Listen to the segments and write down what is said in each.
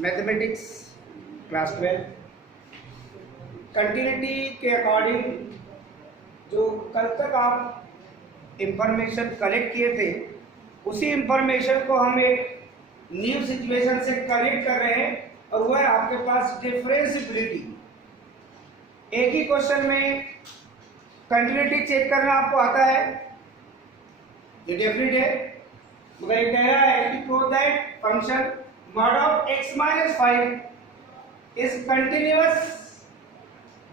Mathematics class 12 continuity के according जो कल तक आप इंफॉर्मेशन कलेक्ट किए थे उसी इंफॉर्मेशन को हम एक न्यू सिचुएशन से कनेक्ट कर रहे हैं और वह है आपके पास डिफरेंशिएबिलिटी। एक ही क्वेश्चन में कंटिन्यूटी चेक करना आपको आता है, ये डेफिनेट है, मगर ये कह रहा है कि prove that function mod of x minus 5 is continuous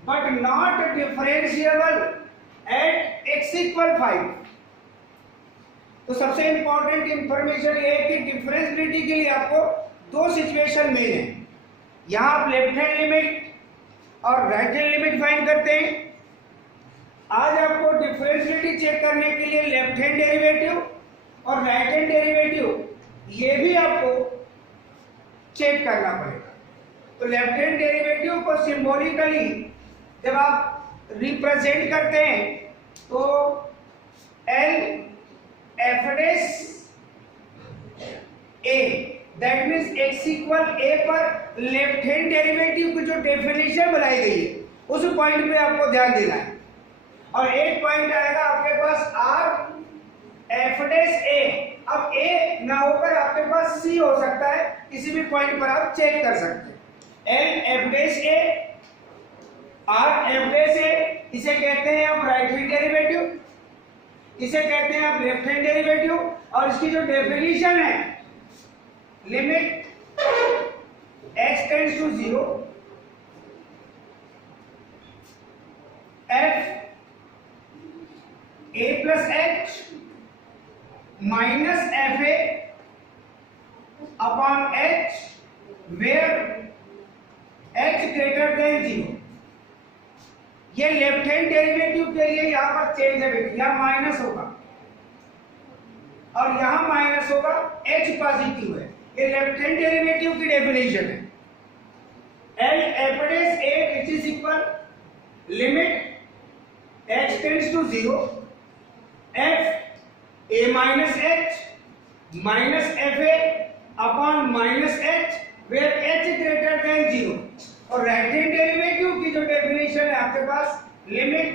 but not differentiable at x equal 5। तो सबसे इंपॉर्टेंट इंफॉर्मेशन ये है कि डिफरेंशिएबिलिटी के लिए आपको दो सिचुएशन मेन है। यहां आप लेफ्ट हैंड लिमिट और राइट हैंड लिमिट फाइंड करते हैं। आज आपको डिफरेंशिएबिलिटी चेक करने के लिए लेफ्ट हैंड डेरिवेटिव और राइट हैंड डेरिवेटिव ये भी आपको चेक करना पड़ेगा। तो लेफ्ट हैंड डेरिवेटिव को सिंबॉलिकली जब आप रिप्रेजेंट करते हैं तो L F dash A, that means X equal A पर लेफ्ट हैंड डेरिवेटिव की जो डेफिनेशन बनाई गई है उस पॉइंट पे आपको ध्यान देना है। और एक पॉइंट आएगा आपके पास आर एफ डैश ए। अब ए ना होकर आपके पास सी हो सकता है, किसी भी पॉइंट पर आप चेक कर सकते हैं। L F dash A, are f dash ए, इसे कहते हैं आप राइट हैंड डेरिवेटिव, इसे कहते हैं आप लेफ्ट हैंड डेरिवेटिव। और इसकी जो डेफिनेशन है limit x tends to 0 f a plus h minus f a upon h where h greater than 0। ये लेफ्ट हैंड डेरिवेटिव के लिए यहां पर चेंज है बेटी, यहां माइनस होगा और यहां माइनस होगा, एच पॉजिटिव है। ये लेफ्ट हैंड डेरिवेटिव की डेफिनेशन है। L F dash a which is equal limit h tends to 0 f a minus h minus fa upon minus h where h greater than 0। और right hand derivative की जो definition है आपके पास limit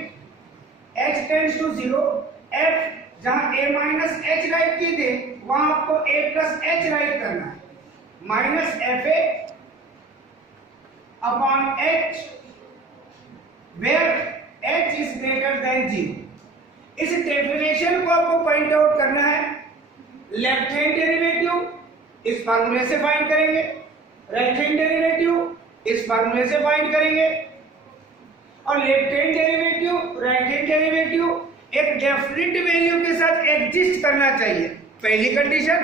h tends to 0 f, जहां a minus h write किए थे वहां आपको a प्लस h राइट करना है, minus fa upon h where h is greater than 0। इस डेफिनेशन को आपको पॉइंट आउट करना है। लेफ्ट हैंड डेरिवेटिव इस फार्मूले से फाइंड करेंगे, राइट हैंड डेरिवेटिव इस फार्मूले से फाइंड करेंगे। और left hand derivative right hand derivative एक डेफिनिट वैल्यू के साथ एग्जिस्ट करना चाहिए, पहली condition.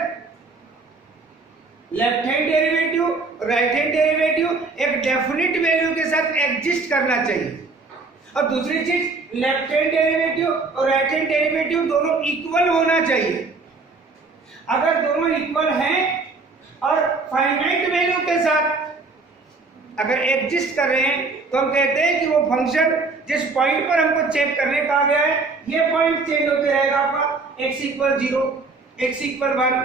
Left hand derivative right hand derivative एक डेफिनिट वैल्यू के साथ एग्जिस्ट करना चाहिए। और दूसरी चीज लेफ्ट हैंड डेरिवेटिव और राइट हैंड डेरिवेटिव दोनों इक्वल होना चाहिए। अगर दोनों इक्वल हैं और फाइनाइट वैल्यू के साथ अगर एग्जिस्ट कर रहे हैं तो हम कहते हैं कि वो फंक्शन जिस पॉइंट पर हमको चेक करने कहा गया है ये पॉइंट चेंज होते रहेगा आपका, x equal 0, x equal 1,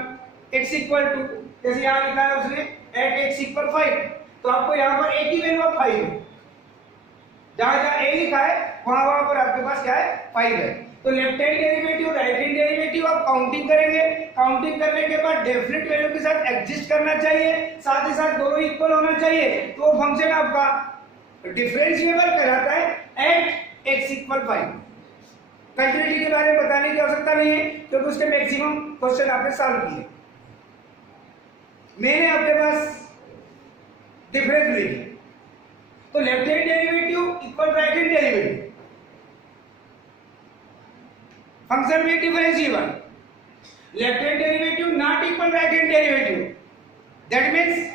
x equal 2, जैसे यहाँ लिखा है उसने एट x इक्वल 5, तो आपको यहाँ पर एक ही वैल्यू 5 है, जहां जहां ए लिखा है वहां वहां पर आपके पास क्या है 5 है। तो left hand derivative right hand derivative आप काउंटिंग करेंगे, काउंटिंग करने के बाद डेफिनेट वैल्यू के साथ एग्जिस्ट करना चाहिए, साथ ही साथ दोनों इक्वल होना चाहिए, तो वो फंक्शन आपका डिफरेंशिएबल कहलाता है एट x इक्वल 5। कंटिन्यूटी के बारे में बताने की आवश्यकता नहीं है क्योंकि उसके मैक्सिमम क्वेश्चन आपने सॉल्व किए। मैंने आपके पास डिफरेंशिएबिलिटी, तो left hand derivative equal right hand derivative, function भी differentiable, left hand derivative not equal right hand derivative, that means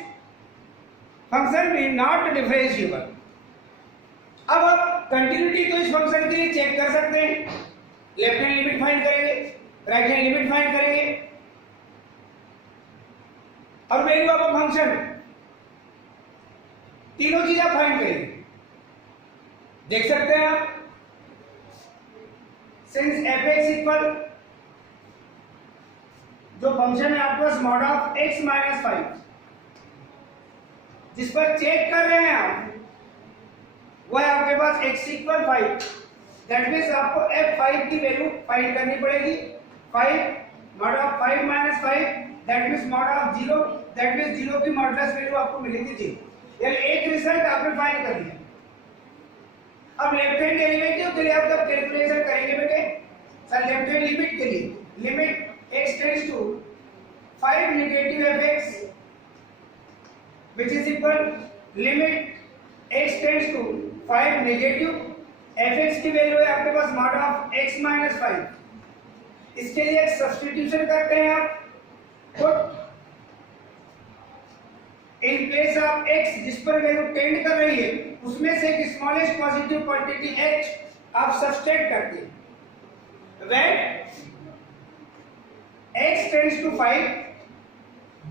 function भी नॉट डिफरेंशिएबल। अब आप कंटिन्यूटी तो इस फंक्शन के लिए चेक कर सकते हैं, लेफ्ट हैंड लिमिट फाइंड करेंगे, राइट हैंड लिमिट फाइंड करेंगे और वैल्यू ऑफ फंक्शन, तीनों चीज आप फाइंड करेंगे। देख सकते हैं आप, सिंस एफ एक्स इक्वल जो फंक्शन है आपके पास मॉड ऑफ x माइनस 5, जिस पर चेक कर रहे हैं आप वो है आपके पास x इक्वल 5। दैट मीन्स आपको f5 की वैल्यू फाइंड करनी पड़ेगी। 5 mod of 5 minus 5 that means mod of 0, that means 0 की मॉडुलस वैल्यू आपको मिलेगी 0। यानी एक रिजल्ट आपने फाइंड कर लिया। अब लेफ्ट हैंड डेरिवेटिव के लिए आप जब कैलकुलेशन करेंगे बेटे, सर लेफ्ट हैंड लिमिट के लिए limit x tends to 5 negative fx which is equal limit x tends to 5 negative fx की वैल्यू है आपके पास मॉड ऑफ x माइनस 5। इसके लिए एक सब्स्टिट्यूशन करते हैं आप, put in place of x जिस पर वैल्यू टेंड कर रही है उसमें से एक स्मॉलेस्ट पॉजिटिव क्वांटिटी h आप सब्सट्रैक्ट करते हैं। When x tends to 5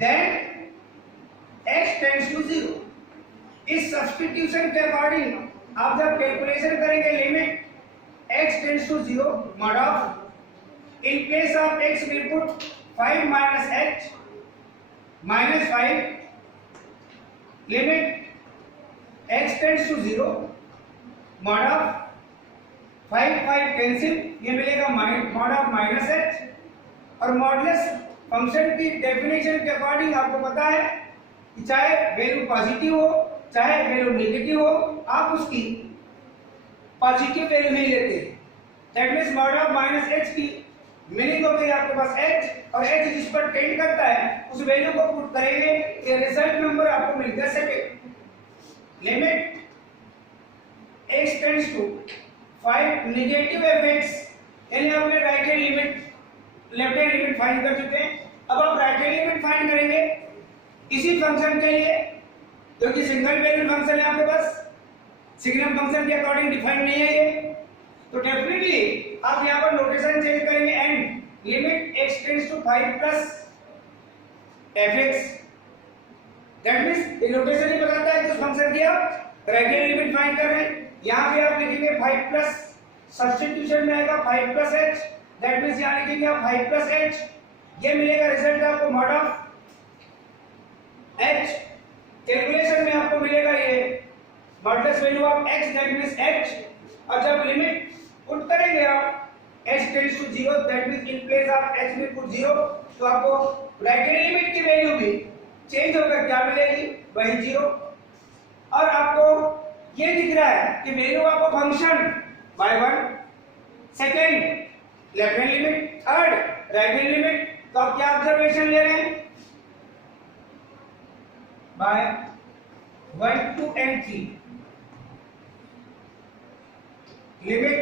then x tends to 0। इस सब्स्टिट्यूशन के अकॉर्डिंग आप जब कैलकुलेशन करेंगे limit x tends to 0 mod of in place of x will put 5 minus h minus 5 limit x tends to 0 mod of 5 cancel, ये मिलेगा mod of minus h। और modulus function की definition के according आपको पता है कि चाहे वैल्यू पॉजिटिव हो चाहे वैल्यू नेगेटिव हो आप उसकी पॉजिटिव वैल्यू ही लेते हैं। That means mod of minus h की मीनिंग हो गई आपके पास h, और h जिस पर टेंड करता है उस वैल्यू को पुट करेंगे, ये रिजल्ट नंबर आपको मिल गया second. Limit x tends to 5 negative fx, यानी आपने right hand limit left hand limit find कर चुके हैं। अब आप राइट हैंड लिमिट फाइंड करेंगे इसी फंक्शन के लिए जो कि सिंगल वैल्यूड फंक्शन है आपके पास, सिग्नल फंक्शन के अकॉर्डिंग डिफाइन नहीं है ये, तो डेफिनेटली आप यहां पर नोटेशन चेंज करेंगे and limit x tends to 5 plus fx। That means ये नोटेशन ही बताता है कि उस फंक्शन की आप राइट हैंड लिमिट फाइंड कर रहे हैं। यहां पे आप लिखेंगे 5 प्लस, सब्स्टिट्यूशन में आएगा 5 प्लस h, दैट मींस यहां लिखेंगे आप 5 प्लस h, ये मिलेगा रिजल्ट आपको मॉड ऑफ h। कैलकुलेशन में आपको मिलेगा ये modulus value of x that means h, और जब लिमिट पुट करेंगे आप h tends to 0 that means in place of h में पुट 0, तो आपको राइट हैंड लिमिट की वैल्यू भी चेंज होकर क्या मिलेगी, वही 0। और आपको ये दिख रहा है कि value of a function by 1, second left hand limit, third right hand limit, तो आप क्या ऑब्जर्वेशन ले रहे हैं bye 1 2 and 3 limit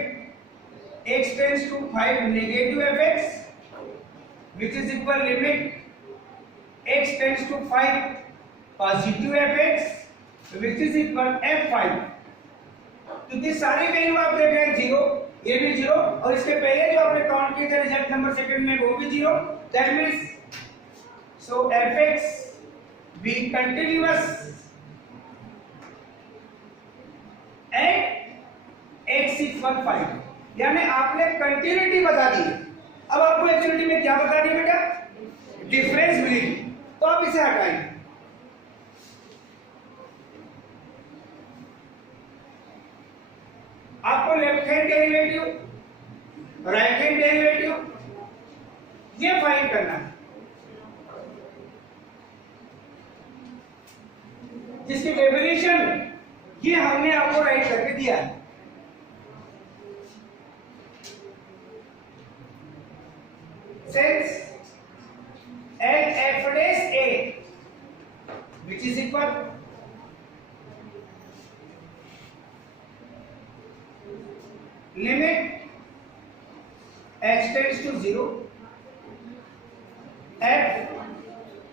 x tends to 5 negative fx which is equal limit x tends to 5 positive fx which is equal f5। क्योंकि सारी value आप देख रहे हैं 0, ये भी 0 और इसके पहले जो आपने काउंट किए थे रिजल्ट नंबर सेकंड में वो भी 0, that means so fx be continuous at x equal 5, यानी आपने कंटिन्यूटी बता दी। अब आपको एक्चुअली में क्या बता दिया बेटा, डिफरेंस मिली, तो आप इसे हटाइए। आपको left hand derivative right hand derivative ये फाइंड करना है, जिसकी डेफिनेशन ये हमने आपको राइट करके दिया है। Since at f dash a which is equal limit x tends to 0 f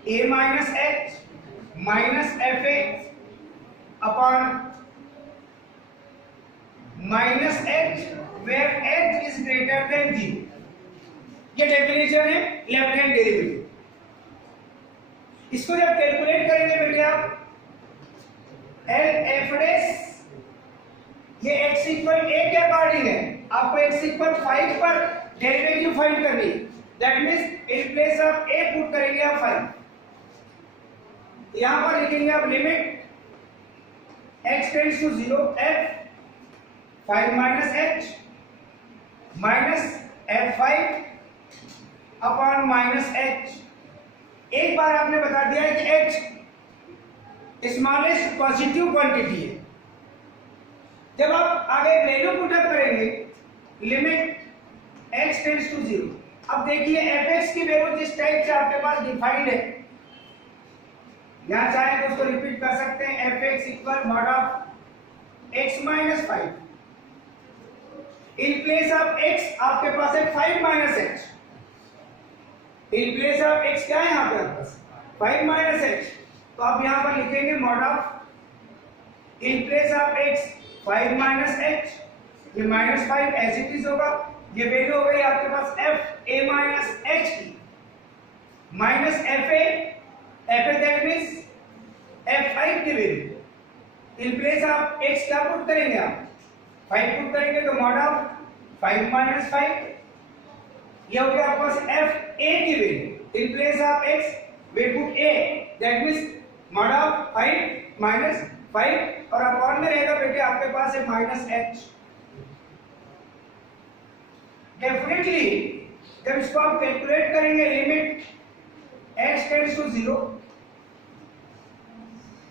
a minus h minus f a upon minus h where h is greater than 0, ये डेफिनेशन है लेफ्ट हैंड डेरिवेटिव। इसको जब calculate करेंगे बेटे आप L F dash ये x equal a के according है, आपको x इक्वल 5 पर डेरिवेटिव फाइंड करनी है, that means in place of a put करेंगे आप 5, यहां पर लिखेंगे आप limit x tends to 0 f 5 minus h minus f5 upon minus h। एक बार आपने बता दिया है कि h स्मॉलेस्ट पॉजिटिव क्वांटिटी है। जब आप आगे वैल्यू पुट अप करेंगे लिमिट x टेंड्स टू 0, अब देखिए fx की वैल्यू जिस टाइप से आपके पास डिफाइंड है, यहां चाहे तो उसको रिपीट कर सकते हैं fx equal mod of x minus 5। In place of x आपके पास है 5 minus h। In place of x क्या है यहाँ पे आपके पास 5 माइनस h, तो आप यहाँ पर लिखेंगे mod of in place of x 5 minus h, ये माइनस 5 एज इट इज होगा। ये वैल्यू हो गई आपके पास f a माइनस h की minus f a that means f5 की value. In place of x क्या पुट करेंगे आप 5 पुट करेंगे, तो मॉड ऑफ 5 माइनस 5, ये हो गया आपके पास f a की value. In place of x we put a that means mod of 5 minus 5 और अपॉन में रहेगा बेटे आपके पास है माइनस h। डेफिनेटली जब इसको आप कैलकुलेट करेंगे लिमिट x टेंड्स टू 0,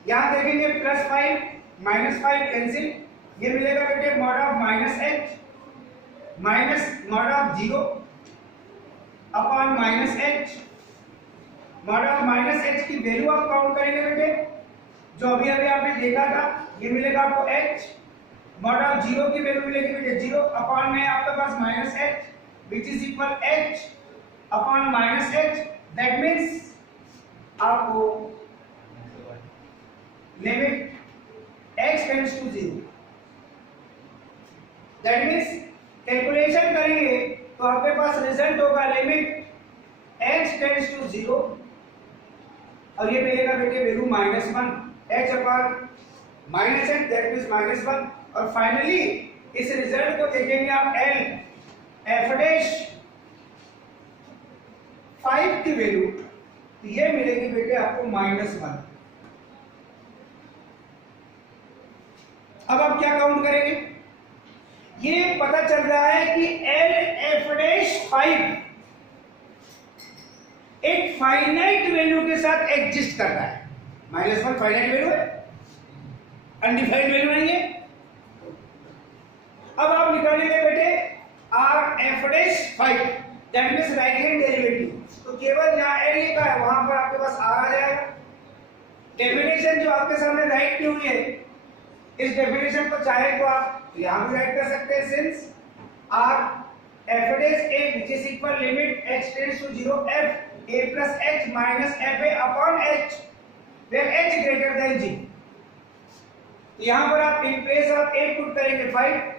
यहां देखेंगे प्लस 5 माइनस 5 कैंसिल, ये मिलेगा बेटे mod of minus h minus mod of 0 upon minus h। Mod of minus h की वैल्यू आप काउंट करेंगे बेटे, जो अभी अभी आपने देखा था, ये मिलेगा आपको h। मॉड ऑफ 0 की वैल्यू मिलेगी बेटे 0 अपॉन में आपके पास minus h which is equal h upon minus h। That means आपको limit x tends to 0, that means calculation करेंगे तो आपके पास रिजल्ट होगा लिमिट x टेंड्स टू 0 और ये मिलेगा बेटे value -1 h upon minus h that means -1। और फाइनली इस रिजल्ट को देखेंगे आप l f डैश 5 की वैल्यू, तो ये मिलेगी बेटे आपको -1। अब आप क्या काउंट करेंगे, ये पता चल रहा है कि l f डैश 5 एक फाइनाइट वैल्यू के साथ एग्जिस्ट कर रहा है। -1 फाइनाइट वैल्यू है, अनडिफाइंड वैल्यू नहीं है। अब आप निकालेंगे बेटे r f dash 5 that means right hand derivative, तो केवल जहां l लिखा है वहां पर आपके पास r आ जाएगा। डेफिनेशन जो आपके सामने राइट की हुई है, इस डेफिनेशन को चाहे तो आप यहां भी राइट कर सकते हैं, since r f dash a which is equal limit x tends to 0 f a plus h minus f a upon h where h greater than g। यहां पर आप इन प्लेस ऑफ a पुट करेंगे 5,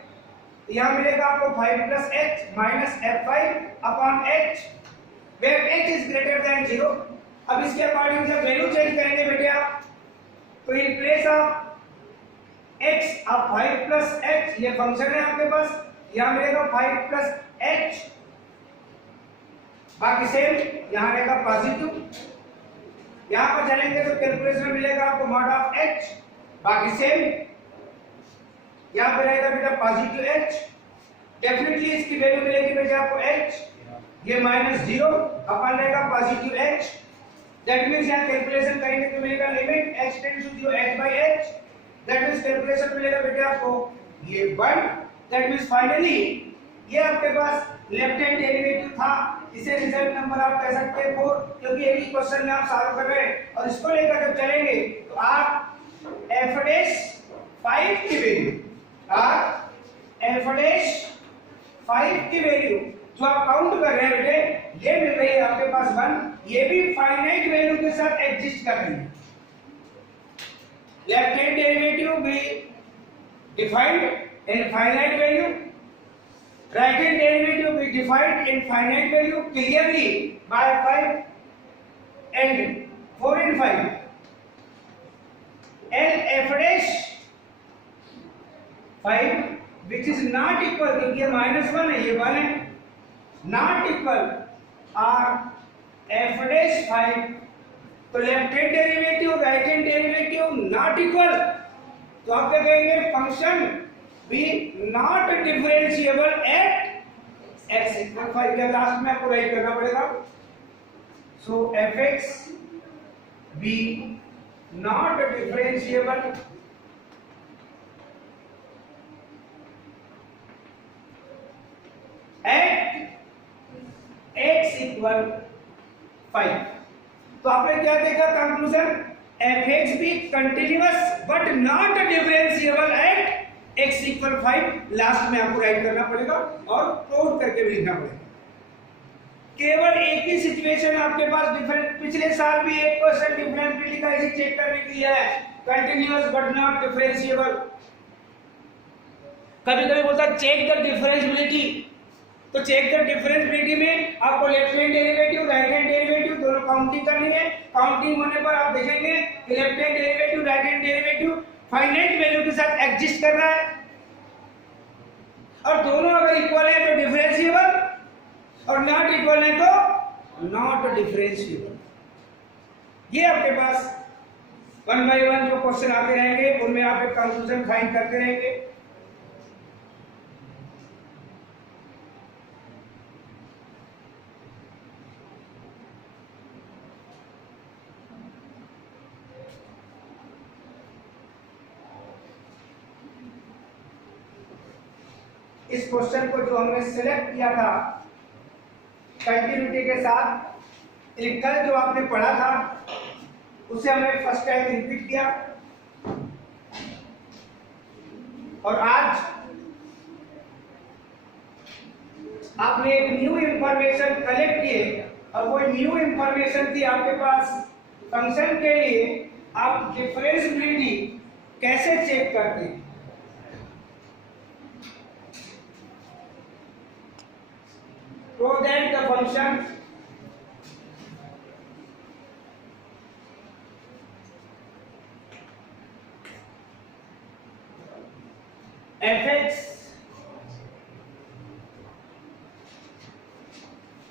यहां मिलेगा आपको 5 plus h minus f5 upon h where h is greater than 0। अब इसके according जब वैल्यू चेंज करेंगे बेटे आप, तो इन प्लेस ऑफ x आप 5 plus h, ये फंक्शन है आपके पास, यहां मिलेगा 5 plus h, बाकी सेम यहां रहेगा पॉजिटिव। यहां पर चलेंगे तो कैलकुलेशन में मिलेगा आपको मॉड ऑफ h, बाकी सेम यहां पे रहेगा बेटा पॉजिटिव h। डेफिनेटली इसकी वैल्यू मिलेगी बेटा आपको h, ये -0 अपन रहेगा पॉजिटिव h। दैट मींस यहां कैलकुलेशन करेंगे तो मिलेगा limit x tends to 0 h by h, that means calculation मिलेगा बेटा आपको ये 1। दैट मींस फाइनली ये आपके पास लेफ्ट हैंड डेरिवेटिव था, इसे रिजल्ट नंबर आप कह सकते हैं 4, क्योंकि एक ही क्वेश्चन में आप सॉल्व कर रहे हैं और इसको लेकर जब चलेंगे तो आप f डैश 5 की वैल्यू, आप f डैश 5 की वैल्यू जो आप काउंट कर रहे हैं बेटे, ये मिल रही है आपके पास 1, ये भी फाइनाइट वैल्यू के साथ एग्जिस्ट कर रही है। लेफ्ट हैंड डेरिवेटिव भी defined in finite value, right hand derivative we defined in finite value clearly by 5 and 4 and 5। L f dash 5 which is not equal, क्योंकि ये -1 है, ये 1 है, not equal r f dash 5, तो left hand derivative right hand derivative not equal, तो आप क्या कहेंगे, function be not differentiable at x equal 5। या लास्ट में आपको राइट करना पड़ेगा, so f x be not differentiable at x equal 5। तो आपने क्या देखा conclusion, f x be continuous but not differentiable at x equal 5। Last में आपको राइट करना पड़ेगा और कोड करके भी लिखना पड़ेगा। केवल एक ही सिचुएशन आपके पास डिफरेंट, पिछले साल भी 1% डिफरेंशिएबिलिटी का इसे चेक करने के लिए है, कंटिन्यूअस बट नॉट डिफरेंशिएबल। कभी कभी बोलता है चेक द डिफरेंशिएबिलिटी, तो चेक द डिफरेंशिएबिलिटी में आपको left hand derivative right hand derivative दोनों काउंटिंग करनी है। काउंटिंग होने पर आप देखेंगे कि left hand derivative right hand derivative finite value के साथ एग्जिस्ट कर रहा है, और दोनों अगर इक्वल है तो डिफरेंशिएबल और नॉट इक्वल है तो नॉट डिफरेंशिएबल। ये आपके पास 1 बाय 1 जो क्वेश्चन आते रहेंगे उनमें आप एक कंक्लूजन फाइंड करते रहेंगे। इस क्वेश्चन को जो हमने सिलेक्ट किया था कंटिन्यूटी के साथ, एक कल जो आपने पढ़ा था उसे हमने फर्स्ट टाइम रिपीट किया, और आज आपने एक न्यू इंफॉर्मेशन कलेक्ट किए, और वो न्यू इंफॉर्मेशन थी आपके पास फंक्शन के लिए आप डिफरेंशिएबिलिटी कैसे चेक करते हैं। So that the function f(x)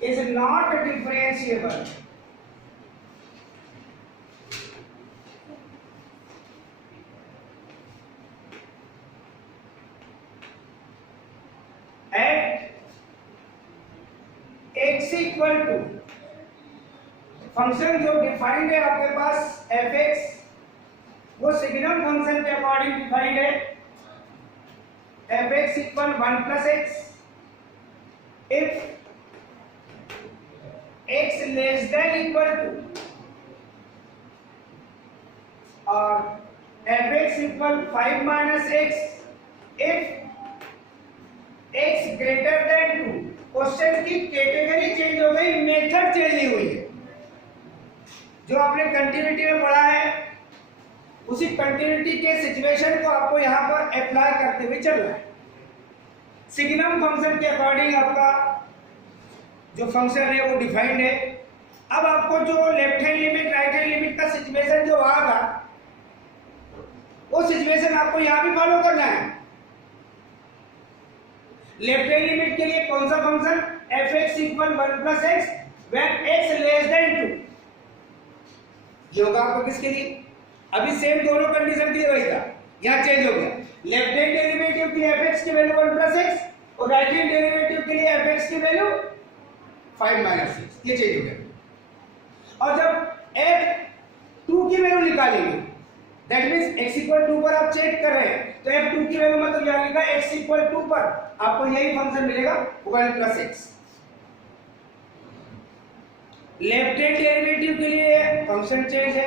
is not differentiable at x equal to, function जो डिफाइंड है आपके पास f(x) वो सिग्नम फंक्शन के अकॉर्डिंग डिफाइंड है, f(x) equal 1 plus x if x less than equal to, और f(x) equal 5 minus x if x greater than 2। Question की category change हो गई, मेथड चेंज नहीं हुई है। जो आपने कंटिन्यूटी में पढ़ा है उसी कंटिन्यूटी के सिचुएशन को आपको यहाँ पर अप्लाई करते हुए चलना है। सिग्नम फंक्शन के अकॉर्डिंग आपका जो फंक्शन है वो डिफाइंड है। अब आपको जो left hand limit right hand limit का सिचुएशन जो वहां था वो सिचुएशन आपको यहाँ भी फॉलो करना है। लेफ्ट हैंड लिमिट के लिए कौन सा function, f(x) equal 1 plus x when x less then 2। ये होगा आपको किसके लिए, अभी सेम दोनों कंडीशन के लिए वही था, यहाँ चेंज हो गया। लेफ्ट हैंड डेरिवेटिव के लिए f(x) की वैल्यू 1 प्लस x और राइट हैंड डेरिवेटिव के लिए f(x) की वैल्यू 5 माइनस x, ये चेंज हो गया। और जब f(2) की वैल्यू निकालेंगे, दैट मींस x इक्वल 2 पर आप चेक कर रहे हैं, तो f(2) की वैल्यू मतलब यहाँ लिखा x इक्वल 2 पर आपको यही फंक्शन मिलेगा 1 plus x। Left hand derivative के लिए फंक्शन चेंज है,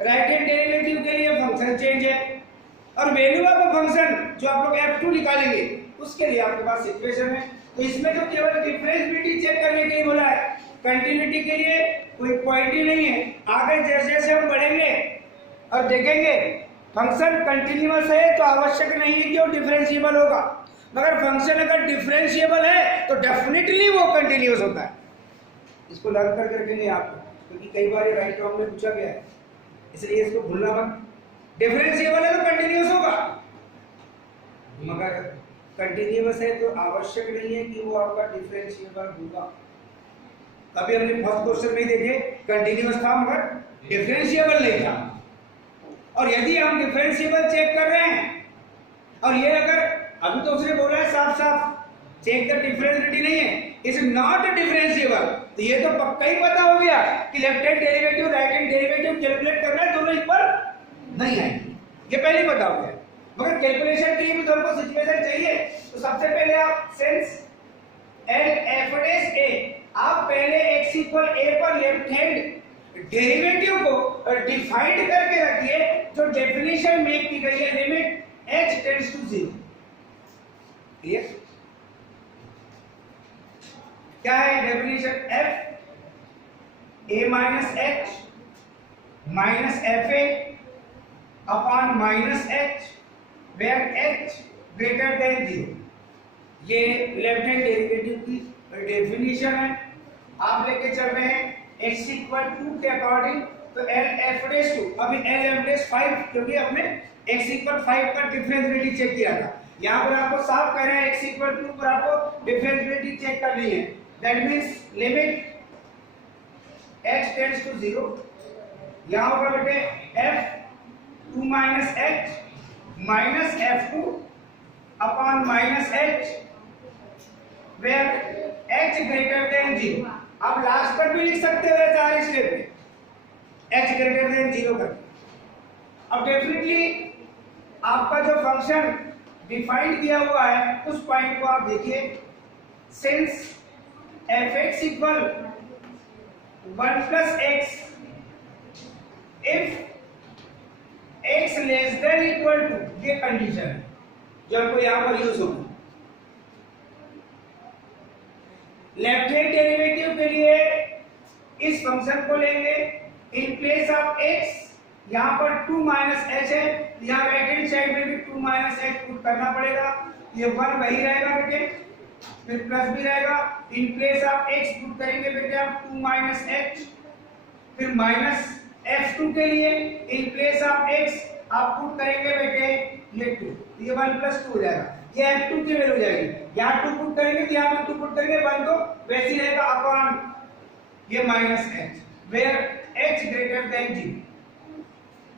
राइट हैंड डेरिवेटिव के लिए फंक्शन चेंज है, और वैल्यू ऑफ फंक्शन जो आप लोग f(2) निकालेंगे उसके लिए आपके पास इक्वेशन है। तो इसमें तो केवल डिफरेंशिएबिलिटी चेक करने के लिए बोला है, कंटिन्यूटी के लिए कोई पॉइंट ही नहीं है। आगे जैसे जैसे हम बढ़ेंगे और देखेंगे फंक्शन कंटिन्यूअस है तो आवश्यक नहीं है कि वो डिफरेंशिएबल होगा, मगर फंक्शन अगर डिफरेंशिएबल है तो डेफिनेटली वो कंटिन्यूअस होता है। इसको लर्न करके रखेंगे आप, क्योंकि कई बार ये राइट रॉन्ग में पूछा गया है, इसलिए इसको भूलना मत। डिफरेंशिएबल है तो कंटिन्यूअस होगा, मगर कंटिन्यूअस है तो आवश्यक नहीं है कि वो आपका डिफरेंशिएबल होगा। अभी हमने फर्स्ट क्वेश्चन में देखे कंटिन्यूअस था मगर डिफरेंशिएबल नहीं था। और यदि हम डिफरेंशिएबल चेक कर रहे हैं और ये अगर अभी तो उसने बोला है साफ साफ चेक द डिफरेंशिएबिलिटी नहीं है, इज नॉट डिफरेंशिएबल, तो ये तो पक्का ही पता हो गया कि left hand derivative right hand derivative calculate करना है, दोनों इक्वल नहीं आएंगे, ये पहले ही पता हो गया। मगर कैलकुलेशन के लिए भी तो हमको सिचुएशन चाहिए, तो सबसे पहले आप since L F dash a, आप पहले x इक्वल a पर लेफ्ट हैंड डेरिवेटिव को डिफाइंड करके रखिए, जो डेफिनेशन मेक की गई है limit h tends to 0। Clear? क्या है definition? f a minus h minus f a upon minus h where h greater than 0। ये लेफ्ट हैंड डेरिवेटिव की डेफिनेशन है। आप लेके चल रहे हैं x इक्वल टू के अकॉर्डिंग, तो एल एफ डैश टू, अभी एल एफ डैश 5 क्योंकि हमने x इक्वल 5 का डिफरेंशिएबिलिटी चेक किया था। यहाँ पर आपको साफ कह रहे हैं x इक्वल 2 पर आपको डिफरेंशिएबिलिटी चेक करनी है, that means limit h tends to 0। यहाँ होगा बेटे f 2 minus h minus f2 upon minus h where h greater than 0। आप लास्ट पर भी लिख सकते हो चार स्टेप में h ग्रेटर देन 0 कर। अब डेफिनेटली आपका जो फंक्शन डिफाइंड किया हुआ है उस पॉइंट को आप देखिए, since fx equal 1 plus x if x less than equal to, ये कंडीशन है जो हमको यहां पर यूज होगी। लेफ्ट हैंड डेरिवेटिव के लिए इस फंक्शन को लेंगे इन प्लेस ऑफ x, यहां पर 2 माइनस h है, यहां राइट हैंड साइड में भी 2 माइनस h पुट करना पड़ेगा, ये 1 वही रहेगा बेटे, फिर प्लस भी रहेगा, इन प्लेस ऑफ x पुट करेंगे बेटे आप 2 माइनस h, फिर माइनस f2 के लिए इन प्लेस ऑफ x आप पुट करेंगे बेटे ये 2, ये 1 प्लस 2 हो जाएगा, ये f2 की वैल्यू जाएगी, यहाँ 2 पुट करेंगे तो यहाँ पे 2 पुट करेंगे, 1 तो वैसे ही रहेगा अपॉन ये minus h where h greater than 0।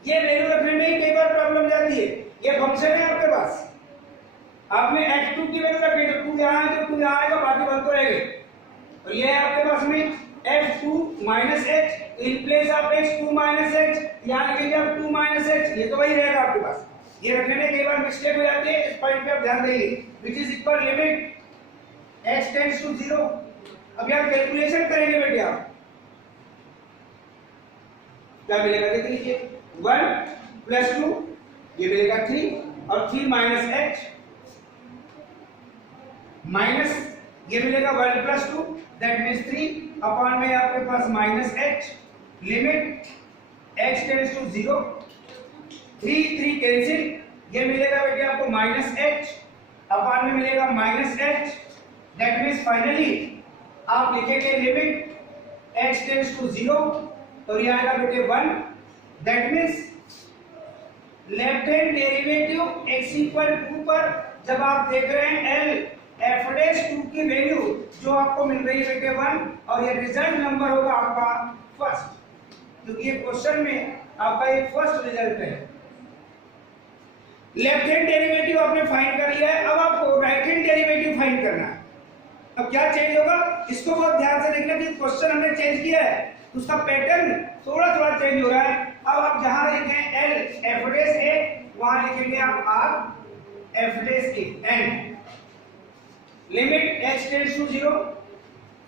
ये वैल्यू रखने में ही कई बार प्रॉब्लम जाती है। ये फंक्शन है आपके पास, आपने f2 की वैल्यू रखी तो 2 यहाँ है तो 2 यहाँ आएगा, बाकी 1 तो रहेगा, और ये है आपके पास में f2 minus h in place of x 2 minus h, यहाँ लिखेंगे आप 2 माइनस h, ये तो वही रहेगा आपके पास। ये रखने में कई बार मिस्टेक हो जाती है, इस पॉइंट पे आप ध्यान देंगे, which is equal limit h tends to 0। अब यहां कैलकुलेशन करेंगे बेटे आप, क्या मिलेगा देख लीजिए, 1 प्लस 2 ये मिलेगा 3 और 3 माइनस h माइनस ये मिलेगा 1 प्लस 2 दैट मींस 3 अपॉन में आपके पास minus h limit h tends to 0, 3 cancel, ये मिलेगा बेटे आपको माइनस h अपॉन में मिलेगा minus h, that means finally आप लिखेंगे लिमिट h टेंड्स टू 0 और ये आएगा बेटे 1, that means left hand derivative x equal 2 पर जब आप देख रहे हैं l f डैश 2 की वैल्यू जो आपको मिल रही है बेटे 1, और ये रिजल्ट नंबर होगा आपका फर्स्ट, क्योंकि ये क्वेश्चन में आपका ये फर्स्ट रिजल्ट है। लेफ्ट हैंड डेरिवेटिव आपने फाइंड कर लिया है, अब आपको राइट हैंड डेरिवेटिव फाइंड करना है। अब क्या चेंज होगा, इसको बहुत ध्यान से देखना कि क्वेश्चन हमने चेंज किया है तो उसका पैटर्न थोड़ा थोड़ा चेंज हो रहा है। अब आप जहां लिखें एल एफ डैश ए, वहां लिखेंगे आप R f dash a, and limit h tends to 0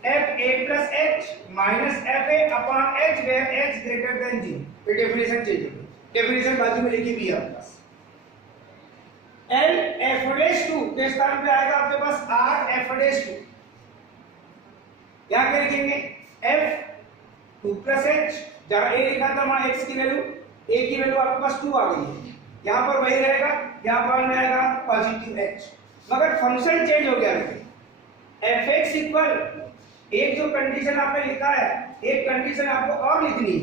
f a plus h minus f a upon h where h greater than 0। ये डेफिनेशन चेंज होगी, डेफिनेशन बाजू में लिखी भी है आपके पास। L f डैश 2 के स्थान पे आएगा आपके पास R f डैश 2, यहां क्या लिखेंगे f 2 प्लस h, जहां a लिखा था वहां x की वैल्यू, a की वैल्यू आपके पास 2 आ गई है, यहां पर वही रहेगा, यहां पर आएगा पॉजिटिव h, मगर फंक्शन चेंज हो गया है। fx इक्वल एक जो कंडीशन आपने लिखा है, एक कंडीशन आपको और लिखनी है,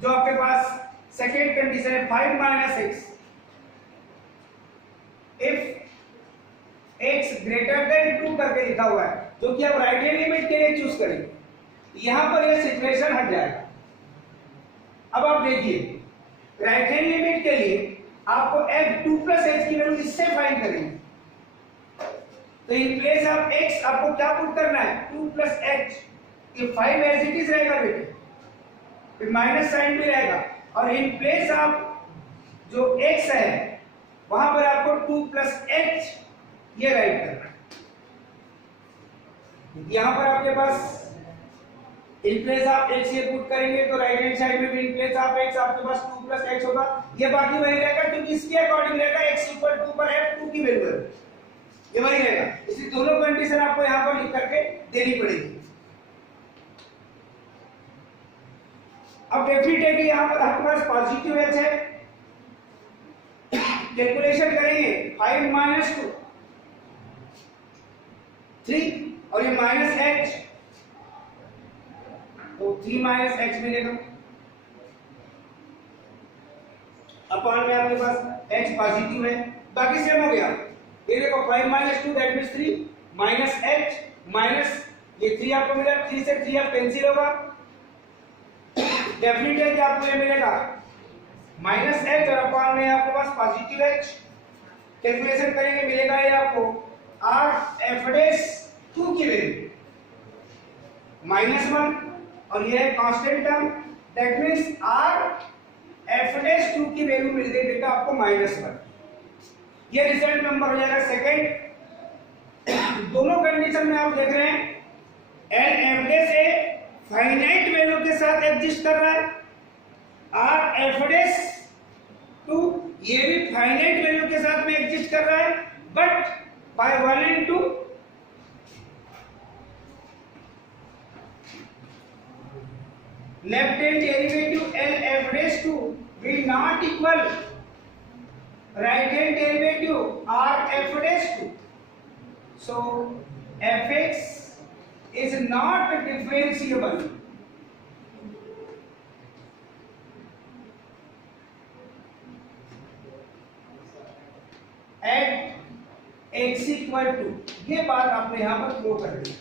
जो आपके पास सेकेंड कंडीशन है 5 minus x if x greater than 2 करके लिखा हुआ है, जो कि आप राइट हैंड लिमिट के लिए चूज करेंगे, यहां पर यह सिचुएशन हट जाएगा। अब आप देखिए राइट हैंड लिमिट के लिए आपको f2 प्लस h की वैल्यू इससे फाइंड करेंगे। तो इन प्लेस ऑफ x आपको क्या पुट करना है 2 प्लस h, ये 5 एज इट इज रहेगा बेटे, फिर माइनस साइन भी रहेगा, और इन प्लेस ऑफ जो x है वहां पर आपको 2 प्लस h ये राइट करना है। यहां पर आपके पास इन प्लेस ऑफ x ये पुट करेंगे तो राइट हैंड साइड में भी इन प्लेस ऑफ x आपके पास 2 प्लस h होगा, ये बाकी वही रहेगा क्योंकि इसके अकॉर्डिंग रहेगा x इक्वल 2 पर f2 की वैल्यू है, ये वही रहेगा। इसलिए दोनों कंडीशन आपको यहां पर लिख करके देनी पड़ेगी। अब डेफिनेट है कि यहां पर आपके पास पॉजिटिव h है, कैलकुलेशन करेंगे 5 माइनस 2 3 और ये माइनस h, तो 3 माइनस h मिलेगा अपॉन में आपके पास h पॉजिटिव है, बाकी सेम हो गया। ये देखो 5 minus 2 that means 3 minus h minus ये 3 आपको मिला, 3 से 3 आप कैंसिल होगा, डेफिनेट है कि आपको ये मिलेगा माइनस h और अपॉन में आपके पास पॉजिटिव h, कैलकुलेशन करेंगे मिलेगा ये आपको r f डैश 2 की वैल्यू -1 और ये है constant term, that means r f dash 2 की वैल्यू मिल गई बेटा आपको -1। ये रिजल्ट नंबर हो जाएगा सेकंड। दोनों कंडीशन में आप देख रहे हैं L F dash a finite value के साथ एग्जिस्ट कर रहा है, आर एफ डैश 2 ये भी फाइनाइट वैल्यू के साथ में एग्जिस्ट कर रहा है, but by 1 and 2 left hand derivative L F dash 2 will not equal right hand derivative r f dash 2. So fx is not differentiable at x equal to, ये बात आपने यहां पर फ्लो कर दी।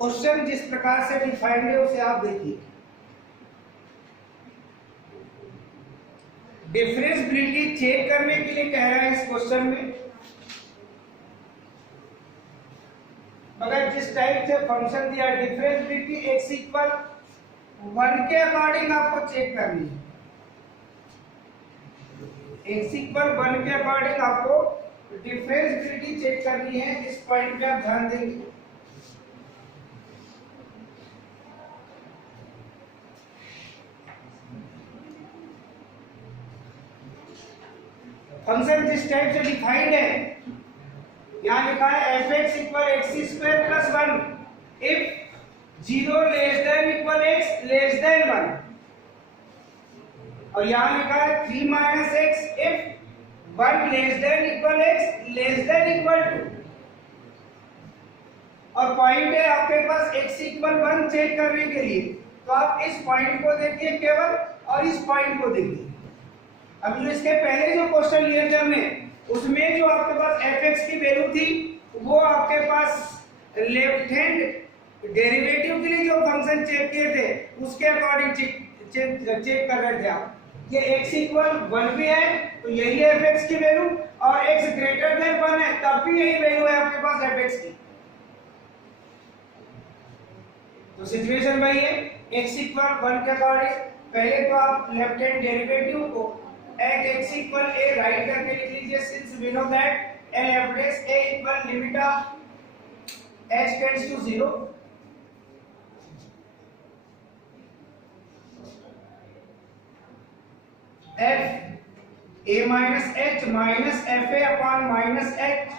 क्वेश्चन जिस प्रकार से डिफाइंड है उसे आप देखिए। डिफरेंशिएबिलिटी चेक करने के लिए कह रहा है इस क्वेश्चन में, मगर जिस टाइप से फंक्शन दिया डिफरेंशिएबिलिटी एक्स इक्वल 1 के अकॉर्डिंग आपको चेक करनी है। एक्स इक्वल 1 के अकॉर्डिंग आपको डिफरेंशिएबिलिटी चेक करनी है। इस पॉइंट पे आप ध्यान देंगे। फंक्शन जिस टाइप से डिफाइंड है, यहां लिखा है F x equal x square plus 1 if 0 less than equal x less than 1, और यहां लिखा है 3 minus x if 1 less than equal x less than equal 2, और पॉइंट है आपके पास एक्स इक्वल 1 चेक करने के लिए, तो आप इस पॉइंट को देखिए केवल और इस पॉइंट को देखिए। अब जो इसके पहले जो क्वेश्चन लिए थे हमने, उसमें जो आपके पास fx की वैल्यू थी वो आपके पास लेफ्ट हैंड डेरिवेटिव के लिए जो फंक्शन चेक किए थे उसके अकॉर्डिंग चेक कर रहे थे आप। ये x इक्वल 1 भी है तो यही है fx की वैल्यू, और x ग्रेटर देन 1 है तब भी यही वैल्यू है आपके पास fx की। तो सिचुएशन वही है, x इक्वल 1 के अकॉर्डिंग पहले तो आप लेफ्ट हैंड डेरिवेटिव को at x equal a right करके लिख लीजिए, since we know that l f dash a equal limit of h tends to 0, f a minus h minus f a upon minus h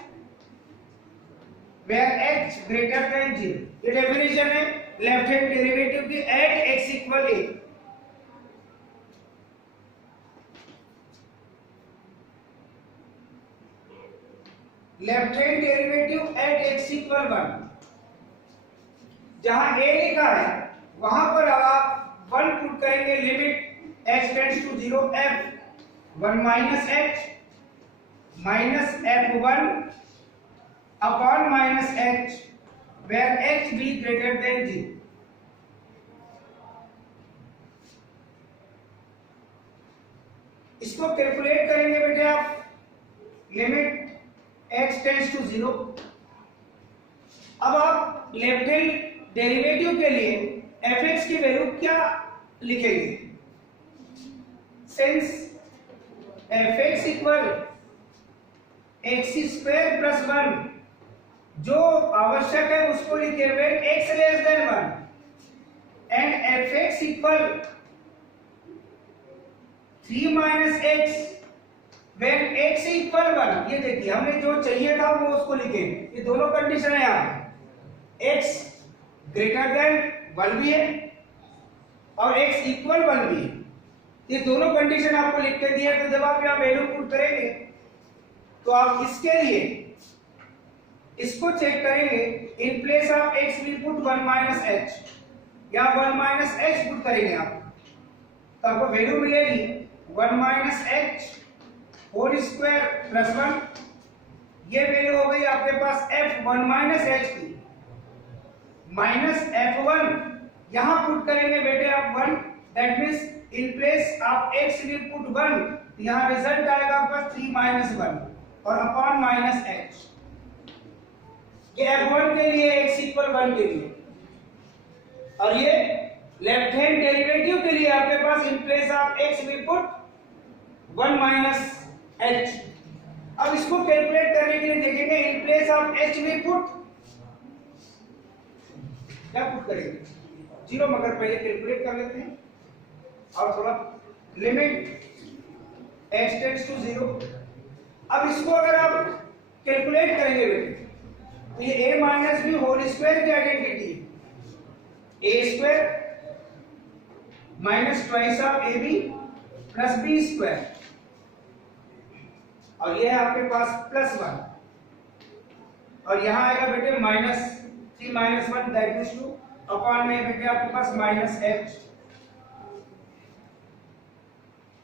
where h greater than 0। ये definition है left hand derivative की at x equal a। Left hand derivative eight x equal 1, जहां a लिखा है वहां पर आप 1 put करेंगे, limit h tends to 0 f 1 minus h minus f1 upon minus h where h भी ग्रेटर देन 0। इसको कैलकुलेट करेंगे बेटे आप, लिमिट x टेंड्स टू 0। अब आप लेफ्ट हैंड डेरिवेटिव के लिए fx की वैल्यू क्या लिखेंगे, since fx equal x square plus 1, जो आवश्यक है उसको लिखे हुए x less then 1 and fx equal 3 minus x when x equal 1। ये देखिए हमने जो चाहिए था वो उसको लिखे, ये दोनों कंडीशन है यहाँ पे, x ग्रेटर देन 1 भी है और x इक्वल 1 भी है, ये दोनों कंडीशन आपको लिख के दिए। तो जब आप यहाँ वैल्यू पुट करेंगे तो आप इसके लिए इसको चेक करेंगे, in place of x we put 1 minus h, या 1 माइनस h पुट करेंगे आप, तो आपको वैल्यू मिलेगी 1 minus h whole square plus 1। ये वैल्यू हो गई आपके पास f1 माइनस h की, माइनस f1 यहां पुट करेंगे बेटे आप 1, that means in place of x we put 1, यहां रिजल्ट आएगा आपका 3 माइनस 1 और अपॉन माइनस h। ये f1 के लिए x इक्वल 1 के लिए, और ये लेफ्ट हैंड डेरिवेटिव के लिए आपके पास in place of x we put 1 minus h। अब इसको कैलकुलेट करने के लिए देखेंगे, in place of h we put क्या पुट करेंगे 0, मगर पहले कैलकुलेट कर लेते हैं और थोड़ा लिमिट h टेंड्स टू 0। अब इसको अगर आप कैलकुलेट करेंगे बेटे तो ये a minus b whole square की आइडेंटिटी है, a square minus twice of ab plus b square, और ये है आपके पास प्लस 1, और यहां आएगा बेटे minus 3 minus 1 that is 2 upon में बेटे आपके पास minus h।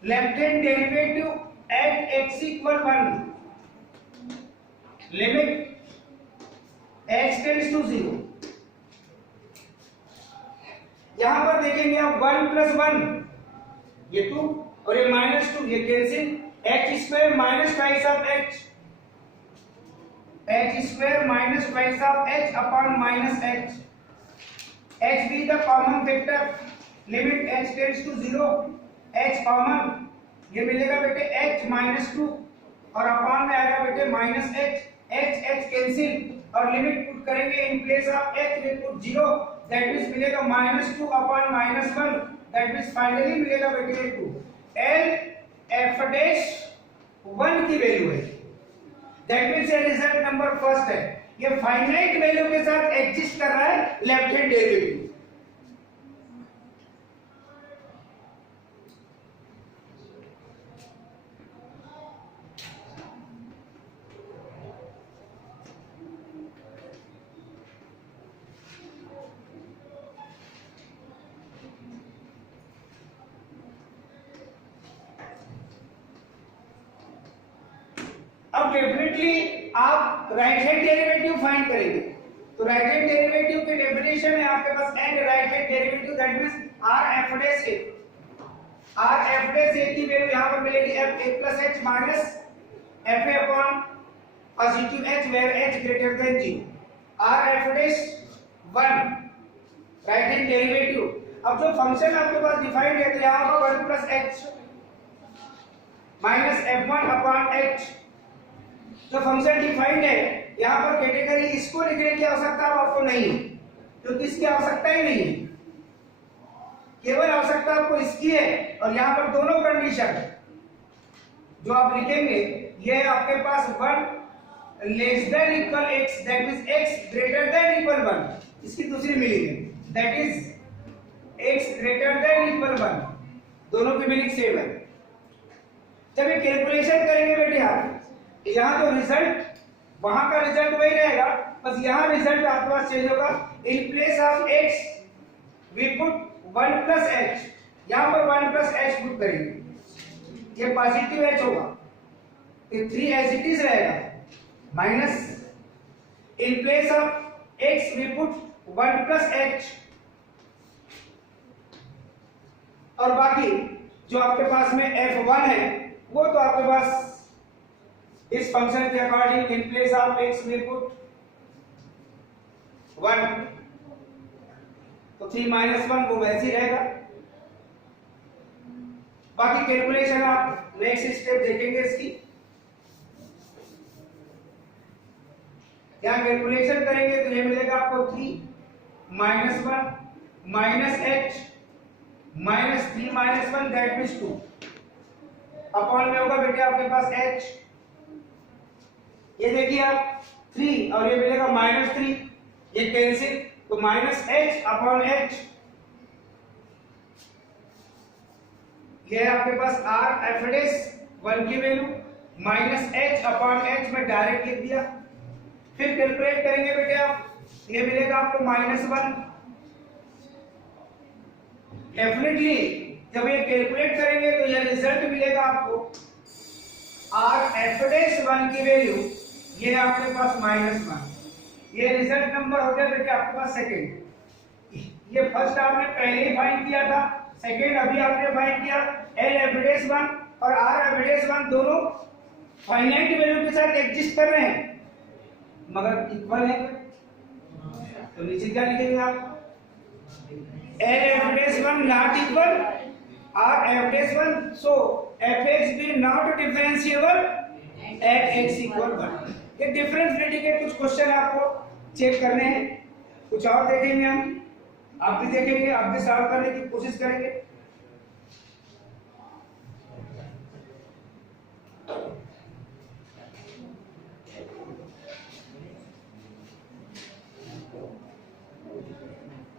Left hand derivative at x equal 1, limit x tends to 0, यहाँ पर देखेंगे आप 1 + 1 ये 2 और ये -2 ये cancel, h² minus twice of h, h² minus twice of h upon minus h, h be the common factor, limit h tends to 0, h common, ये मिलेगा बेटे h -2 और अपॉन में आएगा बेटे -h, h कैंसिल और लिमिट पुट करेंगे in place of h we put 0, that means मिलेगा -2 अपॉन -1, दैट मींस फाइनली मिलेगा बेटे 2। l f डैश 1 की वैल्यू है, दैट मींस ये रिजल्ट नंबर फर्स्ट है, ये फाइनाइट वैल्यू के साथ एग्जिस्ट कर रहा है लेफ्ट हैंड डेरिवेटिव। अब डेफिनेटली आप राइट हैंड डेरिवेटिव फाइंड करेंगे, तो राइट हैंड डेरिवेटिव की डेफिनेशन है आपके पास and right hand derivative, that means r f dash a, r f dash a की वैल्यू यहां पर मिलेगी f a plus h minus f a upon positive h where h greater than 0, r f dash 1 right hand derivative. अब जो function आपके पास defined है तो यहां पर 1 plus h minus f1 upon h, जो फंक्शन डिफाइंड है यहाँ पर कैटेगरी इसको लिखने की आवश्यकता आपको नहीं है, क्योंकि इसकी आवश्यकता ही नहीं है, केवल आवश्यकता आपको इसकी है। और यहाँ पर दोनों कंडीशन जो आप लिखेंगे ये आपके पास 1 less than equal x, that means x greater than equal 1, इसकी दूसरी मीनिंग है, that is x greater than equal 1, दोनों की मीनिंग सेम है। जब ये कैलकुलेशन करेंगे बेटे आप, यहाँ तो रिजल्ट वहां का रिजल्ट वही रहेगा, बस यहाँ रिजल्ट आपके पास चेंज होगा, in place of x we put 1 plus h, यहाँ पर 1 plus h पुट करेंगे, ये पॉजिटिव h होगा, ये 3 एज इट इज रहेगा, minus in place of x we put 1 plus h, और बाकी जो आपके पास में f1 है वो तो आपके पास इस फंक्शन के according in place of x में पुट 1, तो 3 - 1 वो वैसे ही रहेगा। बाकी कैलकुलेशन आप नेक्स्ट स्टेप देखेंगे इसकी, यहाँ कैलकुलेशन करेंगे तो ये मिलेगा आपको 3 - 1 -h -3 - 1 दैट मींस 2 अपॉन में होगा बेटे आपके पास h, ये देखिए आप 3 और ये मिलेगा -3, ये कैंसिल, तो -h अपॉन h, ये आपके पास r f डैश 1 की वैल्यू -h अपॉन h में डायरेक्ट लिख दिया। फिर कैलकुलेट करेंगे बेटे आप, ये मिलेगा आपको -1, डेफिनेटली जब ये कैलकुलेट करेंगे तो ये रिजल्ट मिलेगा आपको r f डैश 1 की वैल्यू ये आपके पास -1, ये रिजल्ट नंबर हो गया बेटे आपके पास सेकंड। ये फर्स्ट आपने पहले ही फाइंड किया था, सेकंड अभी आपने फाइंड किया। l f डैश 1 और r f डैश 1 दोनों फाइनाइट वैल्यू के साथ एग्जिस्ट कर रहे हैं मगर इक्वल है, तो नीचे क्या लिखेंगे आप, l f dash 1 not equal r f dash 1, so f(x) be not differentiable at x equal 1। ये डिफरेंशिएबिलिटी के कुछ क्वेश्चन आपको चेक करने हैं, कुछ और देखेंगे हम, आप भी देखेंगे, आप भी सॉल्व करने की कोशिश करेंगे।